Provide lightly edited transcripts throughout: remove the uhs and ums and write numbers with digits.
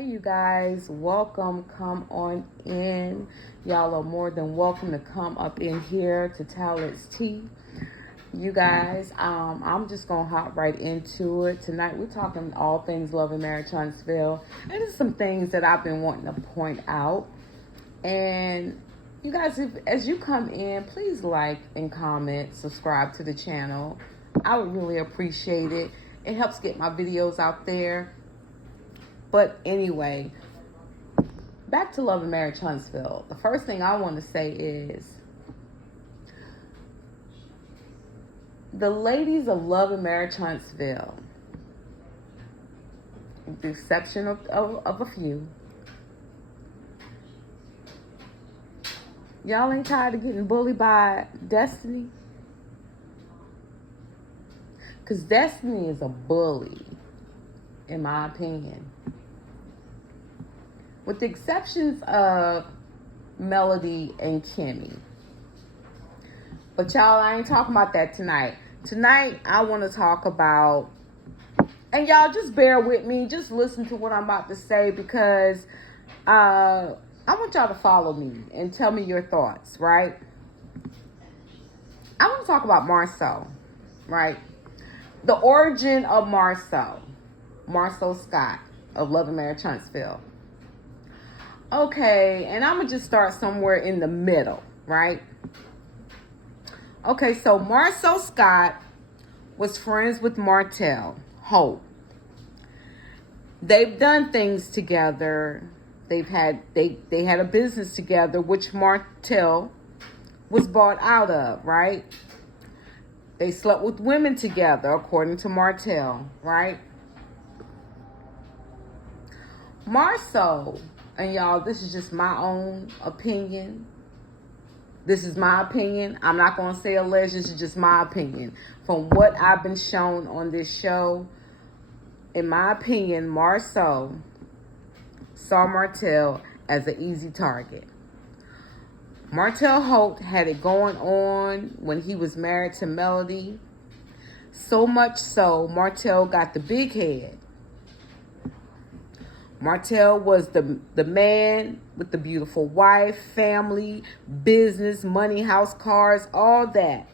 Hey, you guys, welcome. Come on in. Y'all are more than welcome to come up in here to Talent's Tea. You guys, I'm just gonna hop right into it. Tonight we're talking all things love and marriage, Huntsville, and there's some things that I've been wanting to point out. And you guys, as you come in, please like and comment, subscribe to the channel. I would really appreciate it. It helps get my videos out there. But anyway, back to Love and Marriage Huntsville. The first thing I want to say is the ladies of Love and Marriage Huntsville, with the exception of a few, y'all ain't tired of getting bullied by Destiny? Because Destiny is a bully, in my opinion. With the exceptions of Melody and Kimmy. But y'all, I ain't talking about that tonight. Tonight, I want to talk about, and y'all just bear with me. Just listen to what I'm about to say, because I want y'all to follow me and tell me your thoughts, right? I want to talk about Marceau, right? The origin of Marceau Scott of Love and Marriage Huntsville. Okay, and I'm going to just start somewhere in the middle, right? Okay, so Marceau Scott was friends with Martell Holt. They've done things together. They had a business together, which Martell was bought out of, right? They slept with women together, according to Martell, right? Marceau, and y'all, this is just my own opinion. This is my opinion. I'm not going to say alleged. This is just my opinion. From what I've been shown on this show, in my opinion, Marceau saw Martell as an easy target. Martell Holt had it going on when he was married to Melody. So much so, Martell got the big head. Martell was the man with the beautiful wife, family, business, money, house, cars, all that.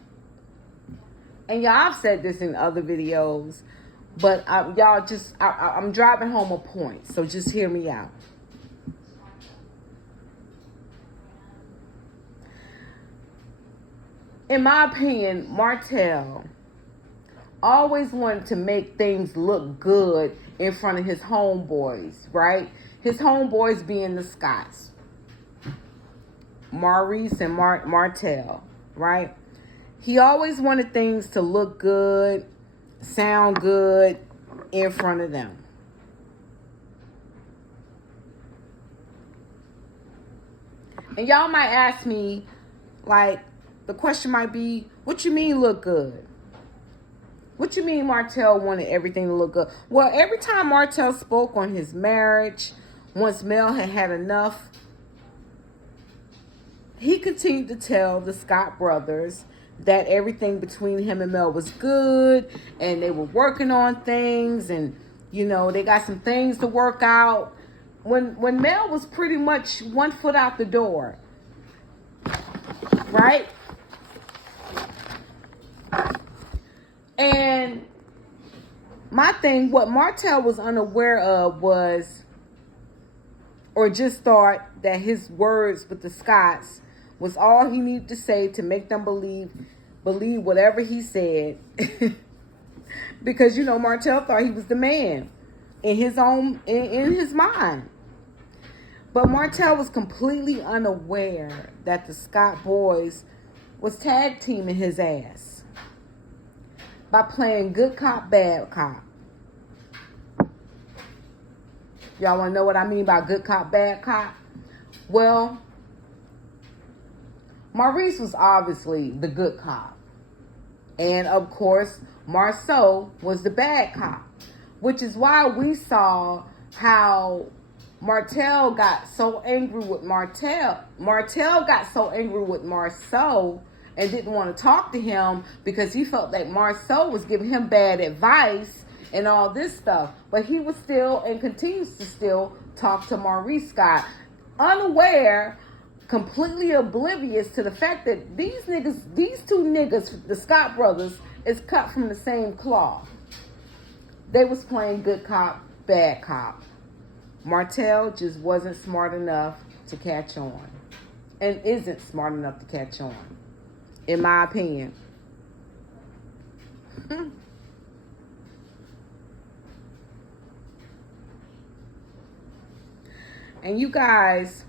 And y'all, I've said this in other videos, but I'm driving home a point, so just hear me out. In my opinion, Martell always wanted to make things look good in front of his homeboys, right? His homeboys being the Scotts, Maurice and Martell, right? He always wanted things to look good, sound good in front of them. And y'all might ask me, like, the question might be, what you mean look good? What you mean Martell wanted everything to look good? Well, every time Martell spoke on his marriage, once Mel had had enough, he continued to tell the Scott brothers that everything between him and Mel was good, and they were working on things, and, you know, they got some things to work out. When Mel was pretty much 1 foot out the door, right? And my thing, what Martell was unaware of was, or just thought that his words with the Scotts was all he needed to say to make them believe whatever he said. Because, you know, Martell thought he was the man in his mind. But Martell was completely unaware that the Scott boys was tag teaming his ass by playing good cop, bad cop. Y'all want to know what I mean by good cop, bad cop? Well, Maurice was obviously the good cop. And, of course, Marceau was the bad cop. Which is why we saw how Martell got so angry with Martell got so angry with Marceau and didn't want to talk to him because he felt that Marceau was giving him bad advice and all this stuff. But he was still and continues to still talk to Maurice Scott, unaware, completely oblivious to the fact that these two niggas, the Scott brothers, is cut from the same cloth. They was playing good cop, bad cop. Martell just wasn't smart enough to catch on, and isn't smart enough to catch on, in my opinion. And you guys,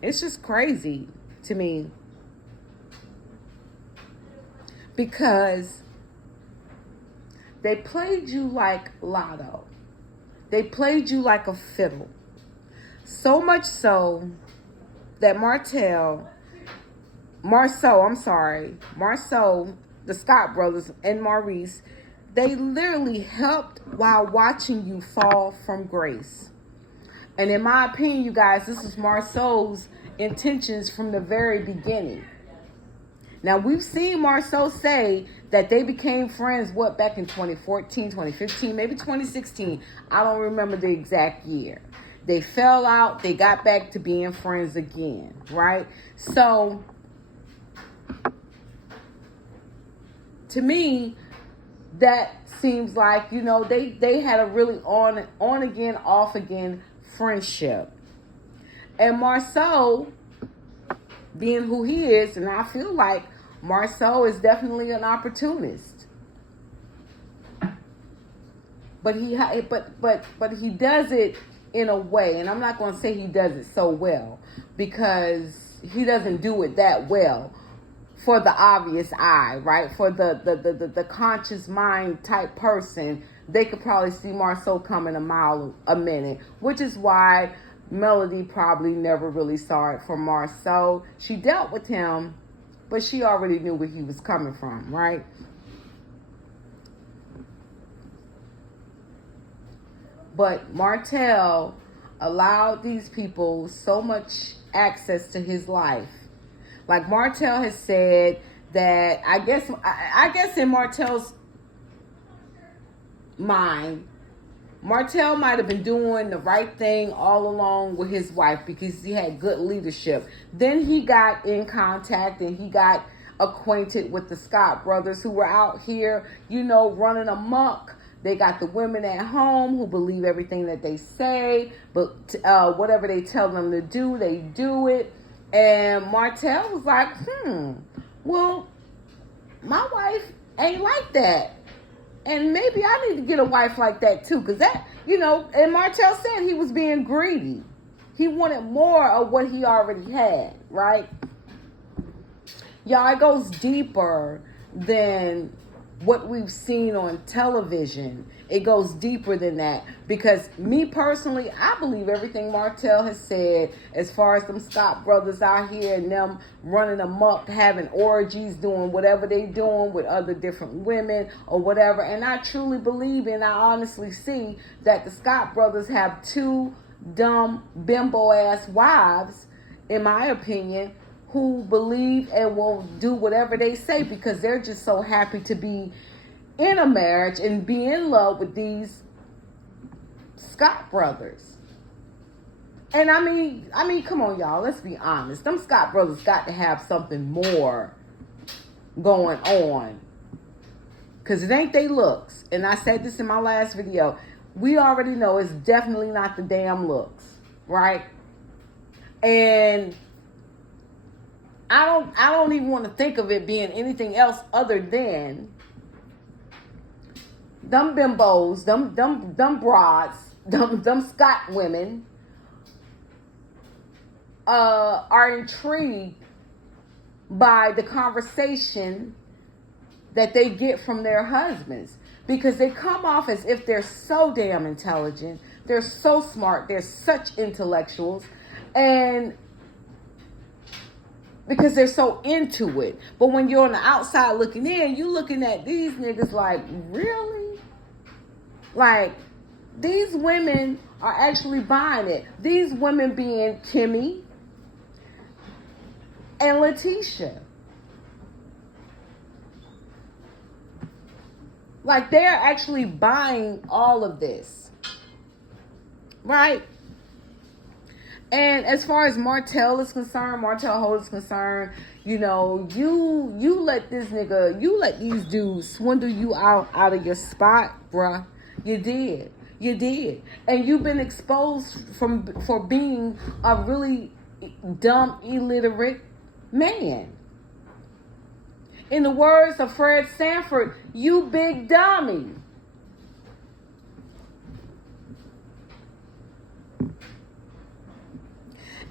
it's just crazy to me, because they played you like Lotto. They played you like a fiddle. So much so that Marceau, the Scott brothers, and Maurice, they literally helped while watching you fall from grace. And in my opinion, you guys, this is Marceau's intentions from the very beginning. Now, we've seen Marceau say that they became friends, back in 2014, 2015, maybe 2016. I don't remember the exact year. They fell out. They got back to being friends again, right? So, to me, that seems like, they had a really on again, off again friendship. And Marceau, being who he is, and I feel like Marceau is definitely an opportunist. But he does it in a way, and I'm not going to say he does it so well, because he doesn't do it that well for the obvious eye, right? For the conscious mind type person, they could probably see Marceau coming a mile a minute, which is why Melody probably never really saw it from Marceau. She dealt with him, but she already knew where he was coming from, right? But Martell allowed these people so much access to his life. Like Martell has said that, I guess in Martell's mind, Martell might have been doing the right thing all along with his wife because he had good leadership. Then he got in contact and he got acquainted with the Scott brothers, who were out here, running amok. They got the women at home who believe everything that they say, but whatever they tell them to do, they do it. And Martell was like, well, my wife ain't like that. And maybe I need to get a wife like that too. Because that, and Martell said he was being greedy. He wanted more of what he already had, right? Y'all, it goes deeper than what we've seen on television. It goes deeper than that, because me personally, I believe everything Martell has said as far as them Scott brothers out here and them running amok, having orgies, doing whatever they doing with other different women or whatever. And I truly believe, and I honestly see that the Scott brothers have two dumb bimbo ass wives, in my opinion, who believe and will do whatever they say because they're just so happy to be in a marriage and be in love with these Scott brothers. And I mean, come on, y'all. Let's be honest. Them Scott brothers got to have something more going on, because it ain't they looks. And I said this in my last video. We already know it's definitely not the damn looks, right? And I don't even want to think of it being anything else other than them bimbos, them broads, them Scott women are intrigued by the conversation that they get from their husbands, because they come off as if they're so damn intelligent, they're so smart, they're such intellectuals, and because they're so into it. But when you're on the outside looking in, you looking at these niggas like, really? Like, these women are actually buying it. These women being Kimmy and Letitia. Like, they're actually buying all of this, right? And as far as Martell is concerned, Martell Holt is concerned, you know, you let this nigga, you let these dudes swindle you out of your spot, bruh. You did. You did. And you've been exposed for being a really dumb, illiterate man. In the words of Fred Sanford, you big dummy.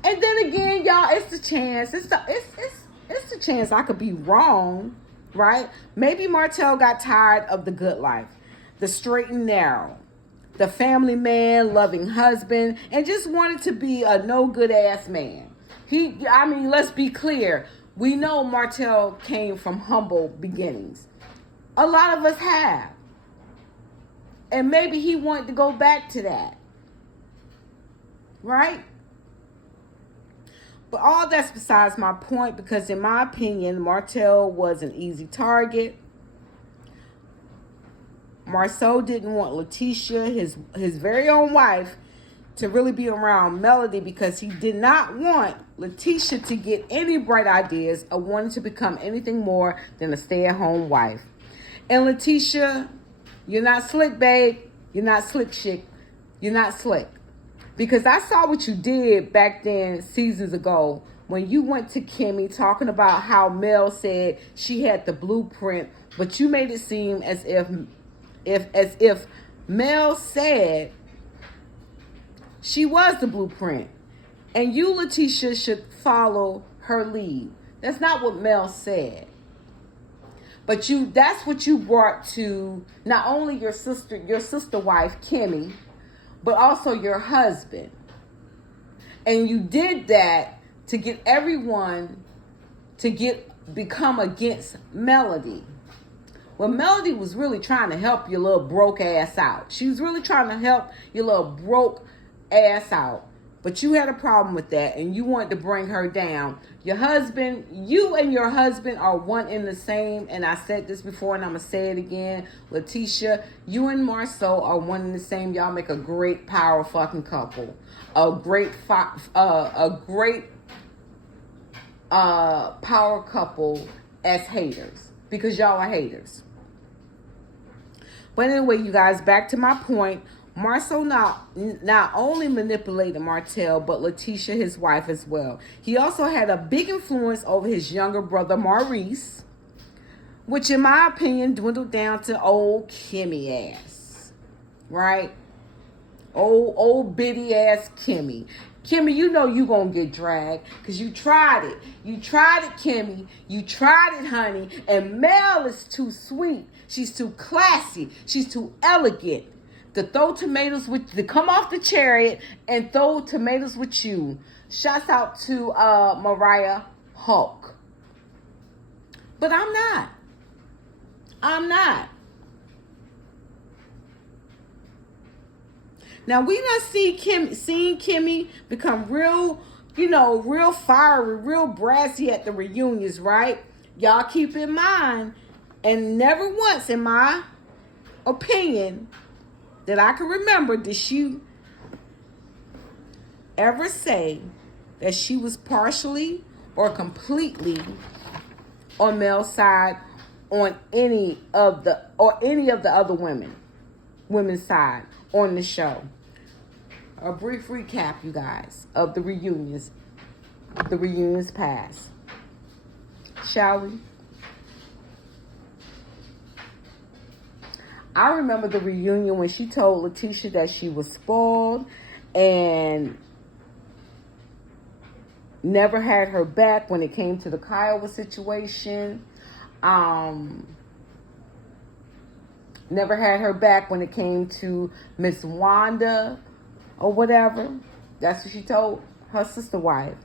And then again, y'all, it's the chance. It's the chance I could be wrong, right? Maybe Martell got tired of the good life, the straight and narrow, the family man, loving husband, and just wanted to be a no good ass man. Let's be clear. We know Martell came from humble beginnings. A lot of us have. And maybe he wanted to go back to that. Right? But all that's besides my point, because in my opinion, Martell was an easy target. Marceau didn't want Letitia, his very own wife, to really be around Melody, because he did not want Letitia to get any bright ideas or wanted to become anything more than a stay-at-home wife. And Letitia, you're not slick, babe. You're not slick, chick. You're not slick. Because I saw what you did back then, seasons ago, when you went to Kimmy talking about how Mel said she had the blueprint, but you made it seem as if Mel said she was the blueprint, and you, Letitia, should follow her lead. That's not what Mel said. But that's what you brought to not only your sister wife, Kimmy, but also your husband. And you did that to get everyone to become against Melody. Well, Melody was really trying to help your little broke ass out. She was really trying to help your little broke ass out. But you had a problem with that, and you wanted to bring her down. Your husband, you and your husband are one in the same, and I said this before, and I'm going to say it again. Letitia, you and Marceau are one in the same. Y'all make a great power fucking couple. A great power couple as haters, because y'all are haters. But anyway, you guys, back to my point. Marceau not only manipulated Martell, but Letitia, his wife, as well. He also had a big influence over his younger brother, Maurice, which in my opinion dwindled down to old Kimmy ass. Right? Old bitty ass Kimmy. Kimmy, you know you gonna get dragged because you tried it. You tried it, Kimmy. You tried it, honey. And Mel is too sweet. She's too classy. She's too elegant to come off the chariot and throw tomatoes with you. Shouts out to Mariah Hulk. But I'm not. Now, we not seeing Kimmy become real fiery, real brassy at the reunions, right? Y'all keep in mind, and never once, in my opinion, that I can remember, did she ever say that she was partially or completely on Mel's side on any of the other women's side on the show. A brief recap, you guys, of the reunions past. Shall we? I remember the reunion when she told Letitia that she was spoiled and never had her back when it came to the Kiowa situation. Never had her back when it came to Miss Wanda or whatever. That's what she told her sister wife.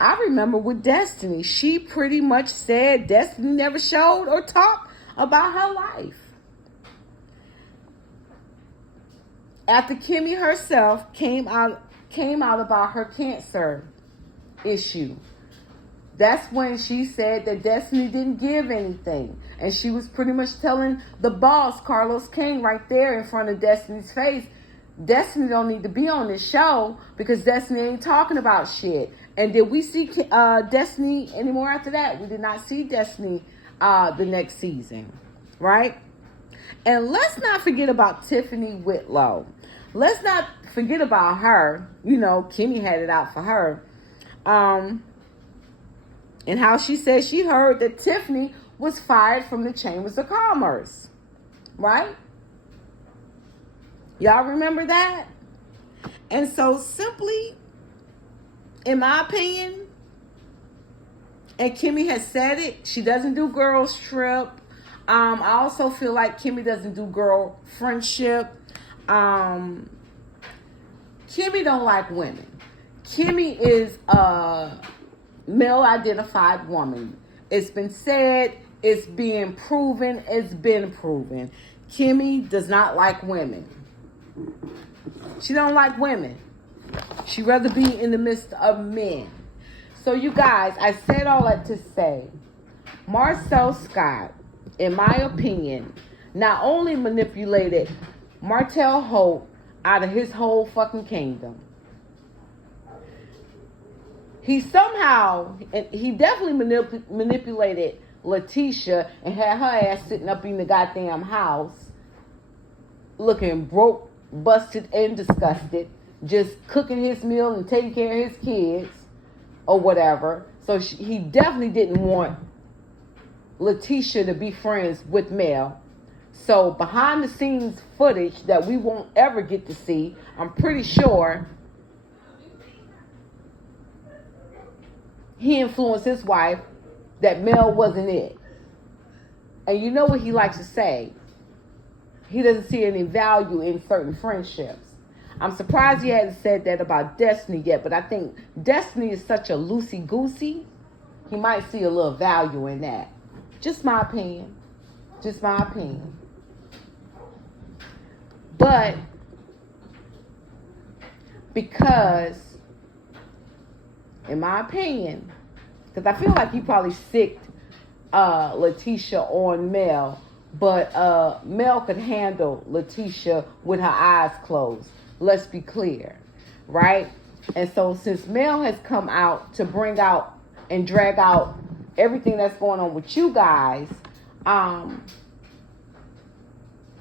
I remember with Destiny, she pretty much said Destiny never showed or talked about her life. After Kimmy herself came out about her cancer issue, That's when she said that Destiny didn't give anything. And she was pretty much telling the boss, Carlos King, right there in front of Destiny's face, Destiny don't need to be on this show because Destiny ain't talking about shit. And did we see Destiny anymore after that? We did not see Destiny the next season, right? And let's not forget about Tiffany Whitlow. Let's not forget about her. You know, Kimmy had it out for her. And how she said she heard that Tiffany was fired from the Chambers of Commerce, right? Y'all remember that? And so simply, in my opinion, and Kimmy has said it, she doesn't do girls trip. I also feel like Kimmy doesn't do girl friendship. Kimmy don't like women. Kimmy is a male identified woman. It's been said, it's being proven, it's been proven. Kimmy does not like women. She don't like women. She'd rather be in the midst of men. So you guys, I said all that to say, Marcel Scott, in my opinion, not only manipulated Martell Holt out of his whole fucking kingdom, he definitely manipulated Letitia and had her ass sitting up in the goddamn house looking broke, busted, and disgusted, just cooking his meal and taking care of his kids or whatever. So he definitely didn't want Letitia to be friends with Mel. So behind the scenes footage that we won't ever get to see, I'm pretty sure he influenced his wife that Mel wasn't it. And you know what he likes to say? He doesn't see any value in certain friendships. I'm surprised he hasn't said that about Destiny yet, but I think Destiny is such a loosey-goosey, he might see a little value in that. Just my opinion. Just my opinion. But because, in my opinion, because I feel like he probably sicked Letitia on Mel, but Mel could handle Letitia with her eyes closed. Let's be clear, right? And so since Mel has come out to bring out and drag out everything that's going on with you guys,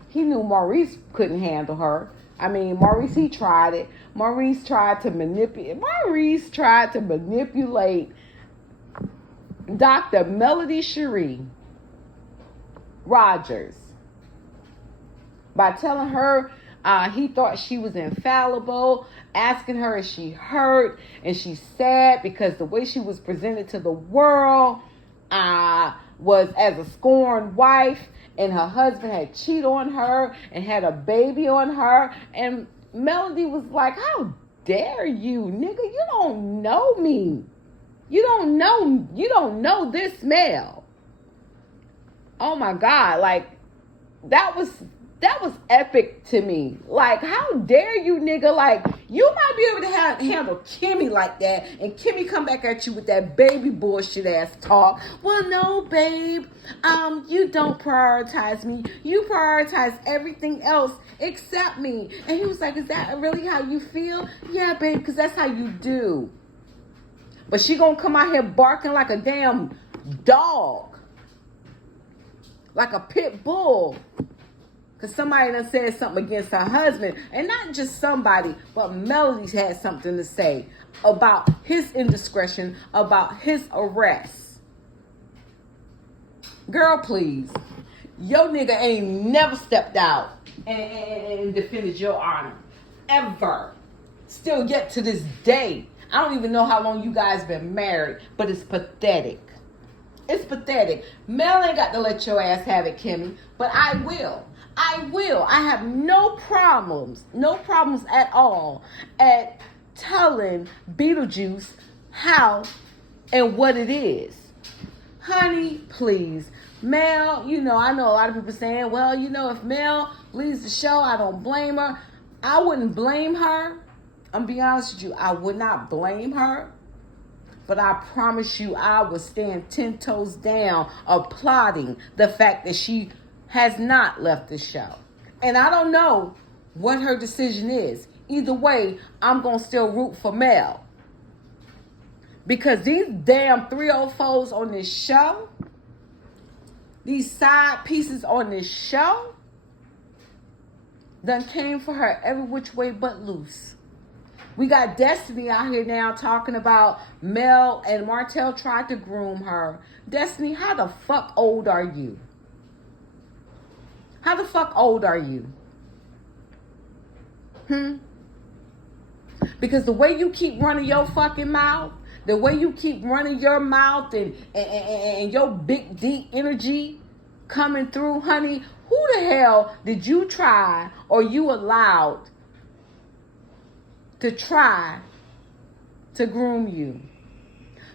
he knew Maurice couldn't handle her. I mean, Maurice, he tried it. Maurice tried to manipulate Dr. Melody Cherie Rogers by telling her he thought she was infallible, asking her if she hurt, and she's sad because the way she was presented to the world was as a scorned wife, and her husband had cheated on her and had a baby on her. And Melody was like, how dare you, nigga? You don't know me. You don't know this Mel. Oh my God, like that was epic to me. Like, how dare you, nigga? Like, you might be able to handle Kimmy like that, and Kimmy come back at you with that baby bullshit ass talk. Well, no, babe, you don't prioritize me. You prioritize everything else except me. And he was like, is that really how you feel? Yeah, babe, because that's how you do. But she gonna come out here barking like a damn dog, like a pit bull. Because somebody done said something against her husband. And not just somebody, but Melody's had something to say about his indiscretion, about his arrest. Girl, please. Your nigga ain't never stepped out and defended your honor. Ever. Still yet to this day. I don't even know how long you guys been married, but it's pathetic. It's pathetic. Mel ain't got to let your ass have it, Kimmy, but I will. I have no problems at all at telling Beetlejuice how and what it is. Honey, please. Mel, I know a lot of people saying, well, if Mel leaves the show, I don't blame her. I wouldn't blame her. I'm be honest with you, I would not blame her. But I promise you, I will stand 10 toes down applauding the fact that she has not left the show. And I don't know what her decision is. Either way, I'm going to still root for Mel. Because these damn 304s on this show, these side pieces on this show, done came for her every which way but loose. We got Destiny out here now talking about Mel and Martell tried to groom her. Destiny, how the fuck old are you? How the fuck old are you? Because the way you keep running your fucking mouth, the way you keep running your mouth and your big deep energy coming through, honey, who the hell did you try or you allowed to try to groom you?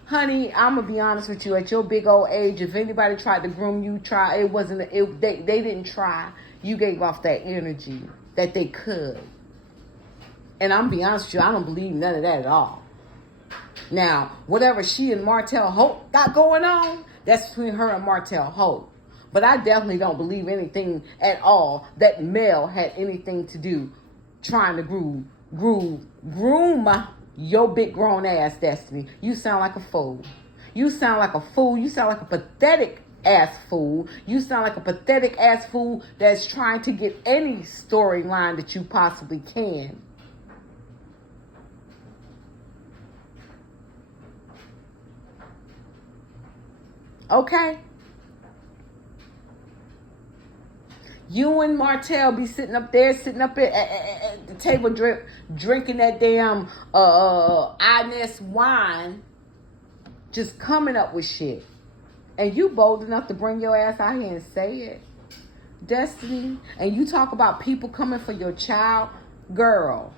Honey, I'm going to be honest with you. At your big old age, if anybody tried to groom you, they didn't try. You gave off that energy that they could. And I'm going to be honest with you, I don't believe none of that at all. Now, whatever she and Martell Holt got going on, that's between her and Martell Holt. But I definitely don't believe anything at all that Mel had anything to do trying to groom your big grown ass, Destiny. You sound like a fool. You sound like a fool. You sound like a pathetic ass fool. You sound like a pathetic ass fool that's trying to get any storyline that you possibly can. Okay? You and Martell be sitting up at the table drinking that damn Inez wine, just coming up with shit. And you bold enough to bring your ass out here and say it, Destiny. And you talk about people coming for your child, girl.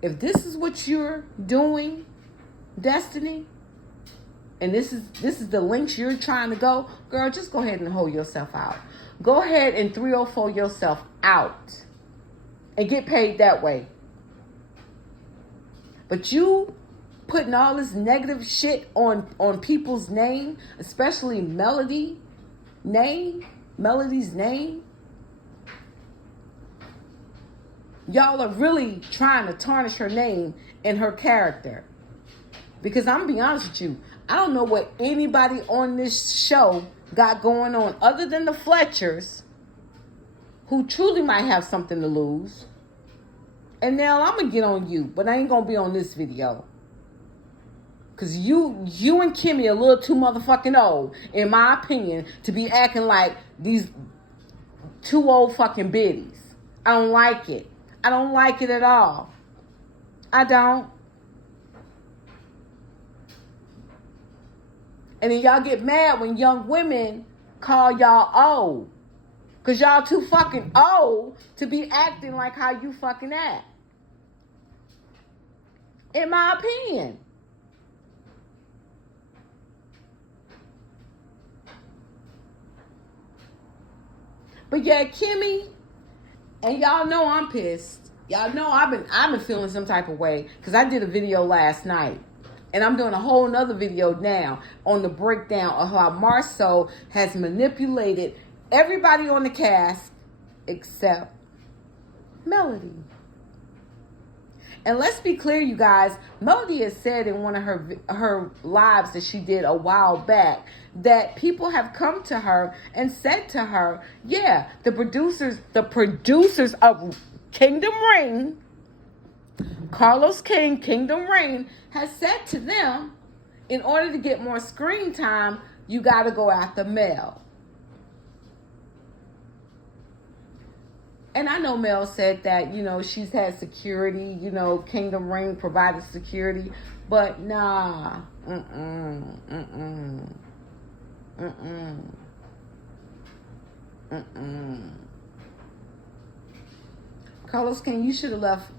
If this is what you're doing, Destiny, and this is the lengths you're trying to go, girl, just go ahead and hold yourself out. Go ahead and 304 yourself out and get paid that way. But you putting all this negative shit on people's name, especially Melody's name. Y'all are really trying to tarnish her name and her character. Because I'm going to be honest with you, I don't know what anybody on this show got going on other than the Fletchers, who truly might have something to lose. And now I'm going to get on you, but I ain't going to be on this video. Because you and Kimmy are a little too motherfucking old, in my opinion, to be acting like these two old fucking biddies. I don't like it. I don't like it at all. I don't. And then y'all get mad when young women call y'all old. Because y'all too fucking old to be acting like how you fucking act. In my opinion. But yeah, Kimmy, and y'all know I'm pissed. Y'all know I've been feeling some type of way. Because I did a video last night. And I'm doing a whole nother video now on the breakdown of how Marceau has manipulated everybody on the cast except Melody. And let's be clear, you guys. Melody has said in one of her lives that she did a while back that people have come to her and said to her, yeah, the producers of Kingdom Reign, Carlos King, Kingdom Reign, has said to them, in order to get more screen time, you got to go after Mel. And I know Mel said that, she's had security, Kingdom Reign provided security, but nah, Carlos King, you should have left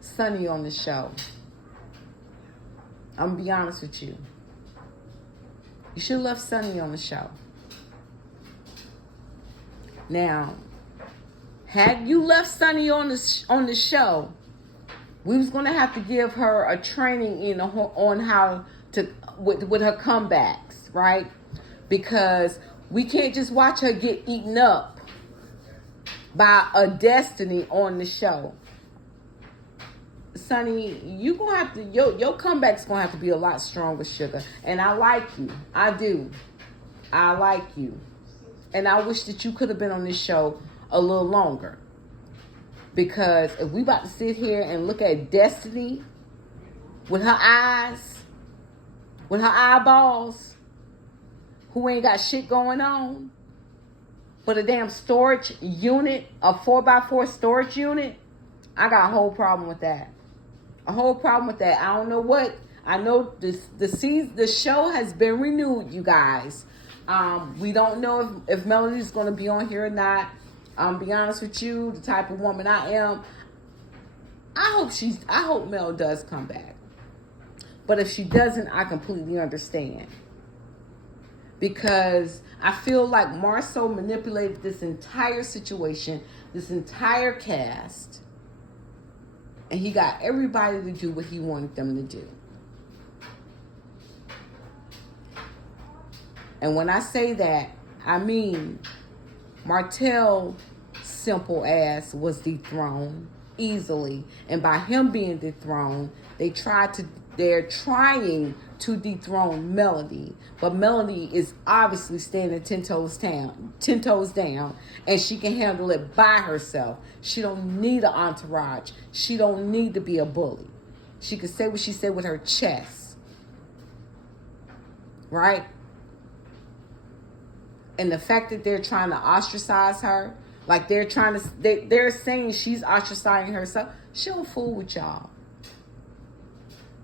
Sonny on the show. I'm going to be honest with you. You should have left Sonny on the show. Now, Had you left Sunny on the show, we was gonna have to give her a training, on how to with her comebacks, right? Because we can't just watch her get eaten up by a Destiny on the show. Sonny, you gonna have to your comeback's gonna have to be a lot stronger, sugar. And I like you. I do. I like you. And I wish that you could have been on this show a little longer. Because if we about to sit here and look at Destiny with her eyes, with her eyeballs, who ain't got shit going on, but a damn storage unit, a 4x4 storage unit, I got a whole problem with that. A whole problem with that. I don't know what. I know the show has been renewed, you guys. We don't know if Melody's going to be on here or not. Be honest with you, the type of woman I am, I hope Mel does come back. But if she doesn't, I completely understand. Because I feel like Marceau manipulated this entire situation, this entire cast, and he got everybody to do what he wanted them to do. And when I say that, I mean Martell's simple ass was dethroned easily. And by him being dethroned, they're trying to dethrone Melody. But Melody is obviously standing 10 toes down, and she can handle it by herself. She don't need an entourage. She don't need to be a bully. She can say what she said with her chest. Right? And the fact that they're trying to ostracize her, like they're saying she's ostracizing herself, she don't fool with y'all.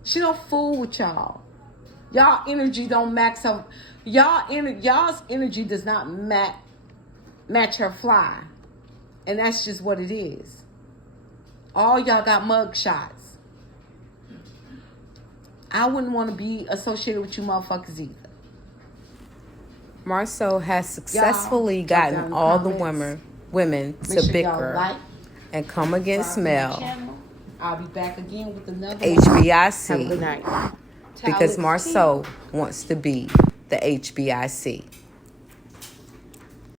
She don't fool with y'all. Y'all energy don't max up. Y'all's energy does not match her fly. And that's just what it is. All y'all got mug shots. I wouldn't want to be associated with you motherfuckers either. Marceau has successfully gotten all the women to bicker and come against Mel. I'll be back again with another HBIC. Have a good night. Because Marceau wants to be the HBIC.